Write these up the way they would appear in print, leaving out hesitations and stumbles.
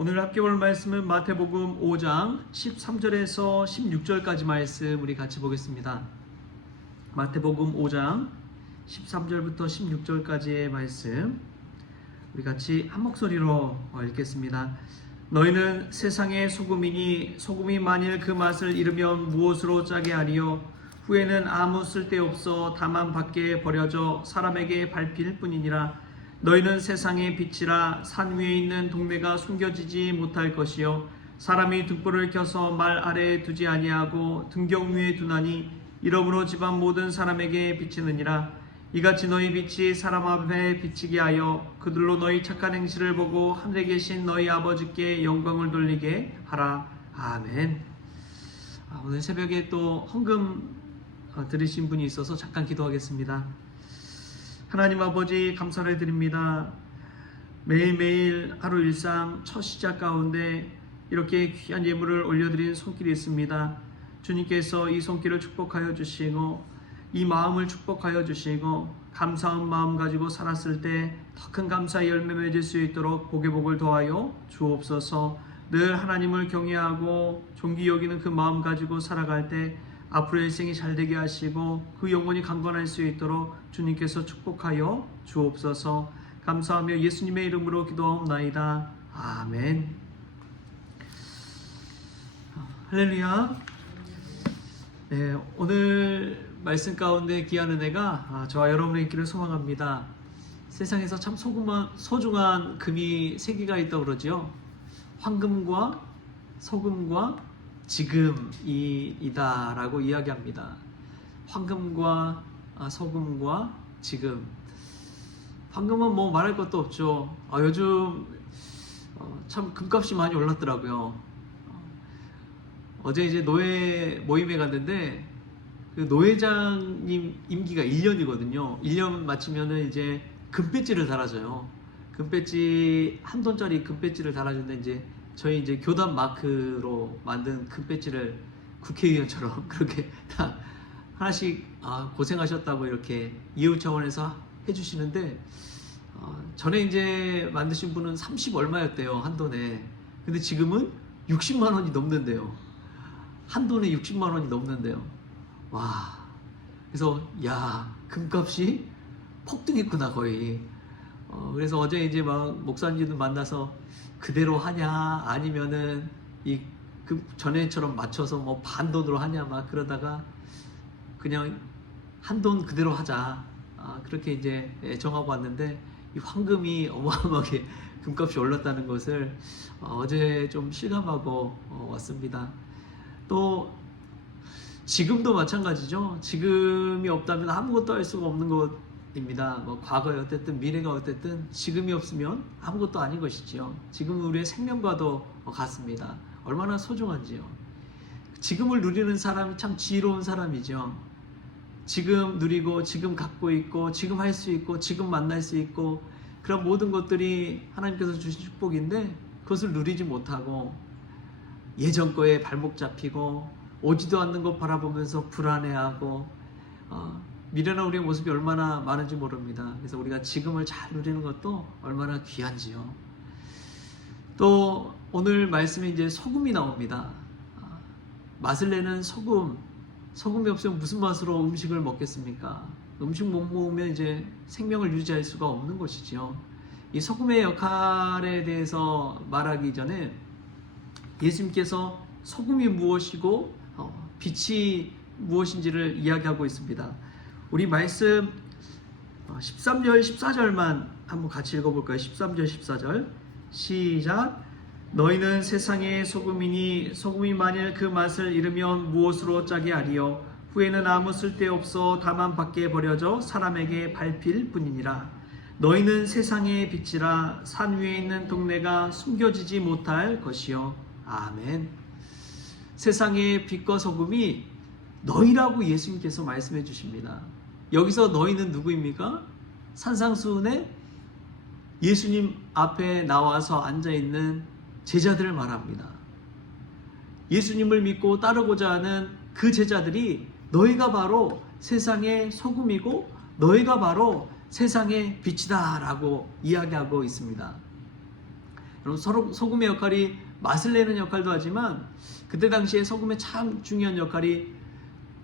오늘 함께 볼 말씀은 마태복음 5장 13절에서 16절까지 말씀 우리 같이 보겠습니다. 마태복음 5장 13절부터 16절까지의 말씀 우리 같이 한 목소리로 읽겠습니다. 너희는 세상의 소금이니 소금이 만일 그 맛을 잃으면 무엇으로 짜게 하리요? 후에는 아무 쓸데없어 다만 밖에 버려져 사람에게 밟힐 뿐이니라. 너희는 세상의 빛이라. 산 위에 있는 동네가 숨겨지지 못할 것이요 사람이 등불을 켜서 말 아래에 두지 아니하고 등경 위에 두나니 이러므로 집안 모든 사람에게 비치느니라. 이같이 너희 빛이 사람 앞에 비치게 하여 그들로 너희 착한 행실을 보고 하늘에 계신 너희 아버지께 영광을 돌리게 하라. 아멘. 오늘 새벽에 또 헌금 들으신 분이 있어서 잠깐 기도하겠습니다. 하나님 아버지 감사를 드립니다. 매일매일 하루 일상 첫 시작 가운데 이렇게 귀한 예물을 올려드린 손길이 있습니다. 주님께서 이 손길을 축복하여 주시고 이 마음을 축복하여 주시고 감사한 마음 가지고 살았을 때 더 큰 감사의 열매 맺을 수 있도록 복의 복을 더하여 주옵소서. 늘 하나님을 경외하고 존귀 여기는 그 마음 가지고 살아갈 때 앞으로 일생이 잘되게 하시고 그 영혼이 강건할 수 있도록 주님께서 축복하여 주옵소서. 감사하며 예수님의 이름으로 기도하옵나이다. 아멘. 할렐루야. 네, 오늘 말씀 가운데 귀한 은혜가 저와 여러분의 있기를 소망합니다. 세상에서 참 소중한 금이 세 개가 있다고 그러죠. 황금과 소금과 지금이다 라고 이야기합니다. 황금과 소금과 지금. 황금은 뭐 말할 것도 없죠. 요즘 참 금값이 많이 올랐더라고요. 어제 이제 노예 모임에 갔는데 그 노회장님 임기가 1년이거든요. 1년 마치면은 이제 금배지를 달아줘요. 금배지 $1이 금배지를 달아주는데 이제 저희 이제 교단 마크로 만든 금배지를 국회의원처럼 그렇게 다 하나씩 고생하셨다고 이렇게 이웃 차원에서 해주시는데 전에 이제 만드신 분은 30 얼마였대요, 한 돈에. 근데 지금은 60만 원이 넘는데요. 한 돈에 60만 원이 넘는데요. 와, 그래서 야, 금값이 폭등했구나 거의. 그래서 어제 이제 막 목사님들 만나서 그대로 하냐 아니면은 그 전에처럼 맞춰서 뭐 반돈으로 하냐 막 그러다가 그냥 한 돈 그대로 하자 그렇게 이제 정하고 왔는데 이 황금이 어마어마하게 금값이 올랐다는 것을 어제 좀 실감하고 왔습니다. 또 지금도 마찬가지죠. 지금이 없다면 아무것도 할 수가 없는 것입니다. 뭐 과거에 어쨌든 미래가 어쨌든 지금이 없으면 아무것도 아닌 것이지요. 지금은 우리의 생명과도 같습니다. 얼마나 소중한지요. 지금을 누리는 사람이 참 지혜로운 사람이죠. 지금 누리고 지금 갖고 있고 지금 할 수 있고 지금 만날 수 있고 그런 모든 것들이 하나님께서 주신 축복인데 그것을 누리지 못하고 예전 거에 발목 잡히고 오지도 않는 것 바라보면서 불안해하고 미련한 우리의 모습이 얼마나 많은지 모릅니다. 그래서 우리가 지금을 잘 누리는 것도 얼마나 귀한지요. 또 오늘 말씀에 이제 소금이 나옵니다. 맛을 내는 소금이 없으면 무슨 맛으로 음식을 먹겠습니까? 음식 못 먹으면 이제 생명을 유지할 수가 없는 것이지요. 이 소금의 역할에 대해서 말하기 전에 예수님께서 소금이 무엇이고 빛이 무엇인지를 이야기하고 있습니다. 우리 말씀 13절 14절만 한번 같이 읽어볼까요? 13절 14절 시작. 너희는 세상의 소금이니 소금이 만일 그 맛을 잃으면 무엇으로 짜게 하리요? 후에는 아무 쓸데없어 다만 밖에 버려져 사람에게 밟힐 뿐이니라. 너희는 세상의 빛이라. 산 위에 있는 동네가 숨겨지지 못할 것이요. 아멘. 세상의 빛과 소금이 너희라고 예수님께서 말씀해 주십니다. 여기서 너희는 누구입니까? 산상수훈에 예수님 앞에 나와서 앉아있는 제자들을 말합니다. 예수님을 믿고 따르고자 하는 그 제자들이 너희가 바로 세상의 소금이고 너희가 바로 세상의 빛이다 라고 이야기하고 있습니다. 여러분, 소금의 역할이 맛을 내는 역할도 하지만 그때 당시에 소금의 참 중요한 역할이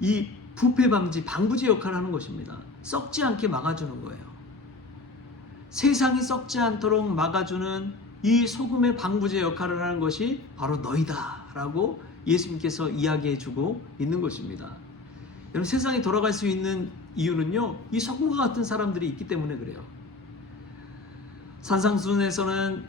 이 부패 방지, 방부제 역할을 하는 것입니다. 썩지 않게 막아주는 거예요. 세상이 썩지 않도록 막아주는 이 소금의 방부제 역할을 하는 것이 바로 너희다 라고 예수님께서 이야기해주고 있는 것입니다. 여러분, 세상이 돌아갈 수 있는 이유는요, 이 소금과 같은 사람들이 있기 때문에 그래요. 산상수훈에서는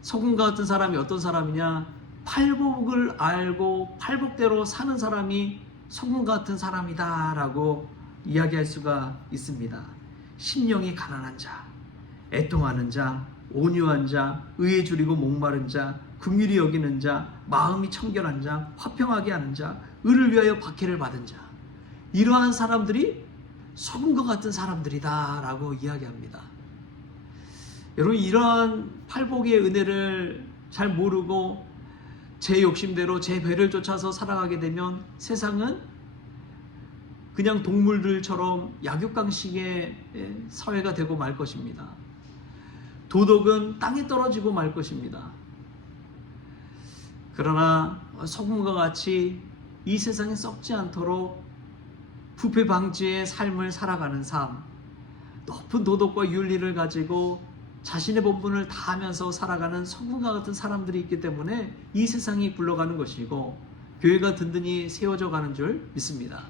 소금과 같은 사람이 어떤 사람이냐, 팔복을 알고 팔복대로 사는 사람이 소금과 같은 사람이다 라고 이야기할 수가 있습니다. 심령이 가난한 자, 애통하는 자, 온유한 자, 의에 줄이고 목마른 자, 긍휼히 여기는 자, 마음이 청결한 자, 화평하게 하는 자, 의를 위하여 박해를 받은 자, 이러한 사람들이 소금과 같은 사람들이다 라고 이야기합니다. 여러분, 이러한 팔복의 은혜를 잘 모르고 제 욕심대로 제 배를 쫓아서 살아가게 되면 세상은 그냥 동물들처럼 약육강식의 사회가 되고 말 것입니다. 도덕은 땅에 떨어지고 말 것입니다. 그러나 소금과 같이 이 세상에 썩지 않도록 부패 방지의 삶을 살아가는 삶, 높은 도덕과 윤리를 가지고 자신의 본분을 다하면서 살아가는 소금과 같은 사람들이 있기 때문에 이 세상이 굴러가는 것이고 교회가 든든히 세워져 가는 줄 믿습니다.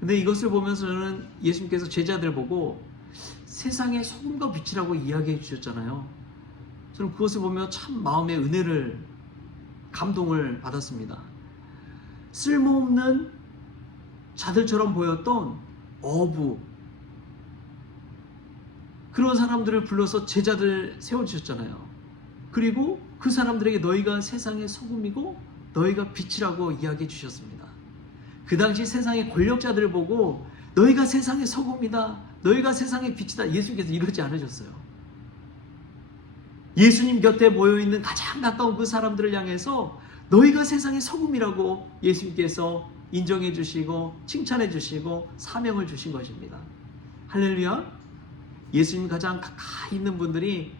근데 이것을 보면서 저는 예수님께서 제자들 보고 세상의 소금과 빛이라고 이야기해 주셨잖아요. 저는 그것을 보며 참 마음의 은혜를, 감동을 받았습니다. 쓸모없는 자들처럼 보였던 어부, 그런 사람들을 불러서 제자들 세워주셨잖아요. 그리고 그 사람들에게 너희가 세상의 소금이고 너희가 빛이라고 이야기해 주셨습니다. 그 당시 세상의 권력자들을 보고 너희가 세상의 소금이다, 너희가 세상의 빛이다, 예수님께서 이러지 않으셨어요. 예수님 곁에 모여있는 가장 가까운 그 사람들을 향해서 너희가 세상의 소금이라고 예수님께서 인정해 주시고 칭찬해 주시고 사명을 주신 것입니다. 할렐루야. 예수님 가장 가까이 있는 분들이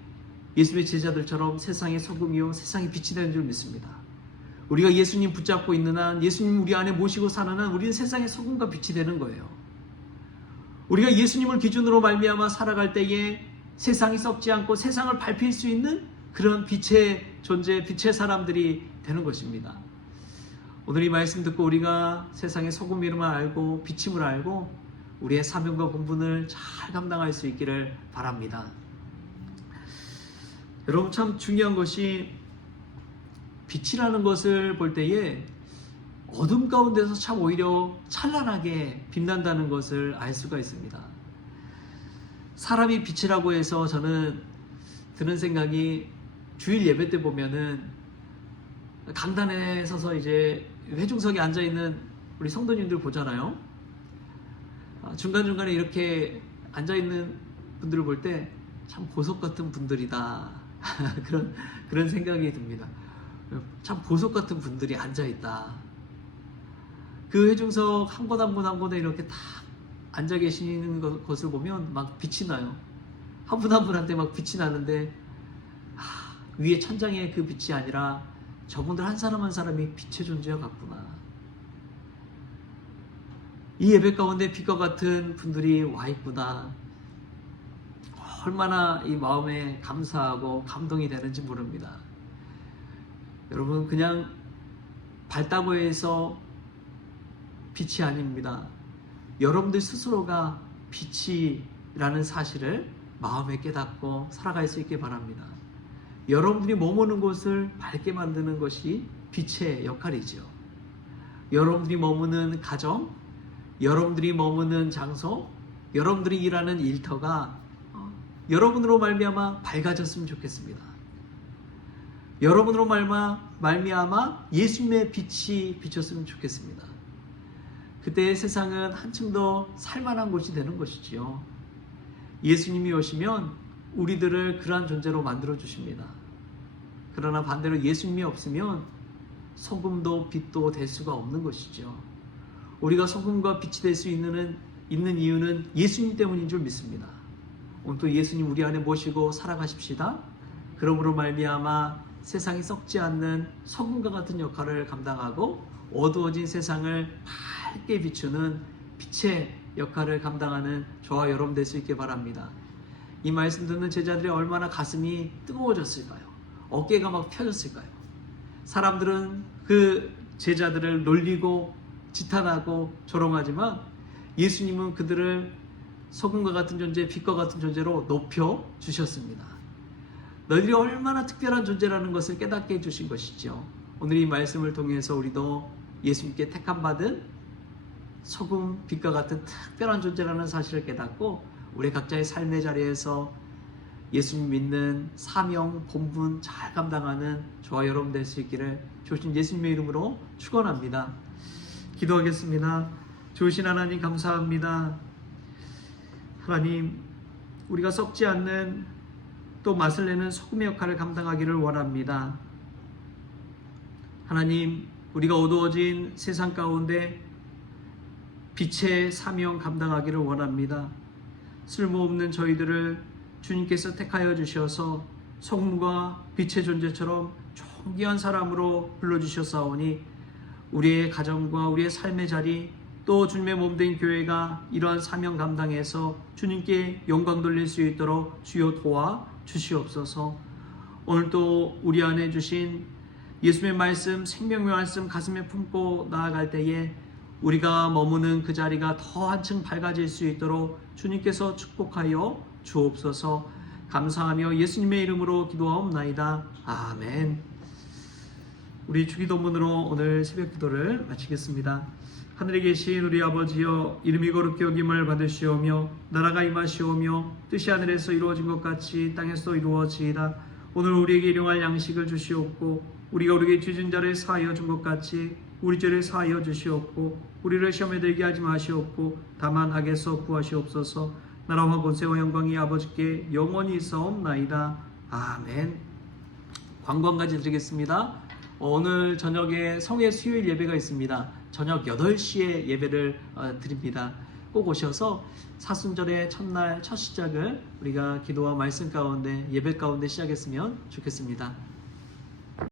예수님의 제자들처럼 세상의 소금이요 세상의 빛이 되는 줄 믿습니다. 우리가 예수님 붙잡고 있는 한, 예수님 우리 안에 모시고 사는 한 우리는 세상의 소금과 빛이 되는 거예요. 우리가 예수님을 기준으로 말미암아 살아갈 때에 세상이 썩지 않고 세상을 밝힐 수 있는 그런 빛의 존재, 빛의 사람들이 되는 것입니다. 오늘 이 말씀 듣고 우리가 세상의 소금임을 알고 빛임을 알고 우리의 사명과 본분을 잘 감당할 수 있기를 바랍니다. 여러분, 참 중요한 것이 빛이라는 것을 볼 때에 어둠 가운데서 참 오히려 찬란하게 빛난다는 것을 알 수가 있습니다. 사람이 빛이라고 해서 저는 드는 생각이, 주일 예배 때 보면은 강단에 서서 이제 회중석에 앉아있는 우리 성도님들 보잖아요. 중간중간에 이렇게 앉아있는 분들을 볼 때 참 보석 같은 분들이다 그런 생각이 듭니다. 참 보석 같은 분들이 앉아있다. 그 회중석 한 곳 한 곳 한 곳에 이렇게 딱 앉아 계시는 것을 보면 막 빛이 나요. 한 분 한 분한테 막 빛이 나는데 위에 천장에 그 빛이 아니라 저분들 한 사람 한 사람이 빛의 존재와 같구나. 이 예배 가운데 빛과 같은 분들이 와 있구나. 얼마나 이 마음에 감사하고 감동이 되는지 모릅니다. 여러분, 그냥 밝다고 해서 빛이 아닙니다. 여러분들 스스로가 빛이라는 사실을 마음에 깨닫고 살아갈 수 있게 바랍니다. 여러분들이 머무는 곳을 밝게 만드는 것이 빛의 역할이죠. 여러분들이 머무는 가정, 여러분들이 머무는 장소, 여러분들이 일하는 일터가 여러분으로 말미암아 밝아졌으면 좋겠습니다. 여러분으로 말미암아 예수님의 빛이 비쳤으면 좋겠습니다. 그때 세상은 한층 더 살만한 곳이 되는 것이지요. 예수님이 오시면 우리들을 그러한 존재로 만들어 주십니다. 그러나 반대로 예수님이 없으면 소금도 빛도 될 수가 없는 것이죠. 우리가 소금과 빛이 될 수 있는 이유는 예수님 때문인 줄 믿습니다. 오늘 또 예수님 우리 안에 모시고 살아가십시다. 그러므로 말미암아 세상이 썩지 않는 소금과 같은 역할을 감당하고 어두워진 세상을 밝게 비추는 빛의 역할을 감당하는 저와 여러분 될 수 있게 바랍니다. 이 말씀 듣는 제자들이 얼마나 가슴이 뜨거워졌을까요? 어깨가 막 펴졌을까요? 사람들은 그 제자들을 놀리고 지탄하고 조롱하지만 예수님은 그들을 소금과 같은 존재, 빛과 같은 존재로 높여 주셨습니다. 너희들이 얼마나 특별한 존재라는 것을 깨닫게 해주신 것이죠. 오늘 이 말씀을 통해서 우리도 예수님께 택함받은 소금, 빛과 같은 특별한 존재라는 사실을 깨닫고 우리 각자의 삶의 자리에서 예수님 믿는 사명, 본분 잘 감당하는 저와 여러분 될 수 있기를 주신 예수님의 이름으로 축원합니다. 기도하겠습니다. 좋으신 하나님 감사합니다. 하나님, 우리가 썩지 않는 또 맛을 내는 소금의 역할을 감당하기를 원합니다. 하나님, 우리가 어두워진 세상 가운데 빛의 사명 감당하기를 원합니다. 쓸모없는 저희들을 주님께서 택하여 주셔서 소금과 빛의 존재처럼 존귀한 사람으로 불러주셨사오니 우리의 가정과 우리의 삶의 자리 또 주님의 몸된 교회가 이러한 사명 감당해서 주님께 영광 돌릴 수 있도록 주여 도와 주시옵소서. 오늘도 우리 안에 주신 예수님의 말씀, 생명의 말씀 가슴에 품고 나아갈 때에 우리가 머무는 그 자리가 더 한층 밝아질 수 있도록 주님께서 축복하여 주옵소서. 감사하며 예수님의 이름으로 기도하옵나이다. 아멘. 우리 주기도문으로 오늘 새벽 기도를 마치겠습니다. 하늘에 계신 우리 아버지여, 이름이 거룩히 여김을 받으시오며 나라가 임하시오며 뜻이 하늘에서 이루어진 것 같이 땅에서 이루어지이다. 오늘 우리에게 일용할 양식을 주시옵고 우리가 우리에게 죄진 자를 사하여 준 것 같이 우리 죄를 사하여 주시옵고 우리를 시험에 들게 하지 마시옵고 다만 악에서 구하시옵소서. 나라와 권세와 영광이 아버지께 영원히 있사옵나이다. 아멘. 광고 한 가지 드리겠습니다. 오늘 저녁에 성회 수요일 예배가 있습니다. 저녁 8시에 예배를 드립니다. 꼭 오셔서 사순절의 첫날 첫 시작을 우리가 기도와 말씀 가운데 예배 가운데 시작했으면 좋겠습니다.